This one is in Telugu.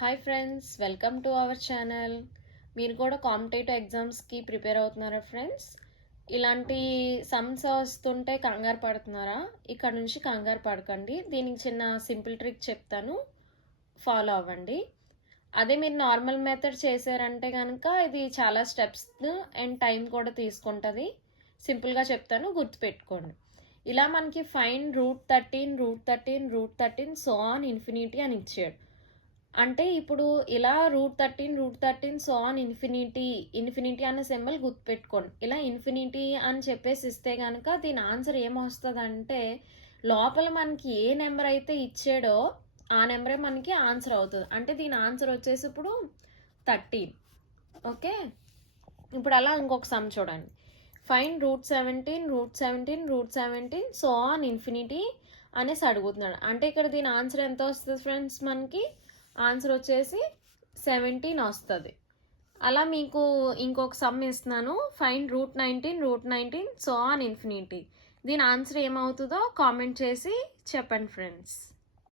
Hi friends, welcome to our channel. మీరు కూడా కాంపిటేటివ్ ఎగ్జామ్స్కి ప్రిపేర్ అవుతున్నారా ఫ్రెండ్స్? ఇలాంటి సమ్స్ వస్తుంటే కంగారు పడుతున్నారా? ఇక్కడ నుంచి కంగారు పడకండి. దీనికి చిన్న సింపుల్ ట్రిక్ చెప్తాను, ఫాలో అవ్వండి. అదే మీరు నార్మల్ మెథడ్ చేశారంటే కనుక ఇది చాలా స్టెప్స్ అండ్ టైం కూడా తీసుకుంటుంది. సింపుల్గా చెప్తాను, గుర్తుపెట్టుకోండి. ఇలా మనకి find root 13 so on infinity అని ఇచ్చాడు. అంటే ఇప్పుడు ఇలా రూట్ 13 సో ఆన్ ఇన్ఫినిటీ అనే సింబల్ గుర్తుపెట్టుకోండి. ఇలా ఇన్ఫినిటీ అని చెప్పేసి ఇస్తే కనుక దీని ఆన్సర్ ఏమొస్తుంది అంటే, లోపల మనకి ఏ నెంబర్ అయితే ఇచ్చాడో ఆ నెంబరే మనకి ఆన్సర్ అవుతుంది. అంటే దీని ఆన్సర్ వచ్చేసి ఇప్పుడు 13. ఓకే, ఇప్పుడు అలా ఇంకొక సమ్ చూడండి. Find root 17 so on infinity అనేసి అడుగుతున్నాడు. అంటే ఇక్కడ దీని ఆన్సర్ ఎంత వస్తుంది ఫ్రెండ్స్? మనకి ఆన్సర్ వచ్చేసి 17 వస్తుంది. అలా మీకు ఇంకొక సమ్ ఇస్తున్నాను. Find root 19 so on infinity. దీని ఆన్సర్ ఏమవుతుందో కామెంట్ చేసి చెప్పండి ఫ్రెండ్స్.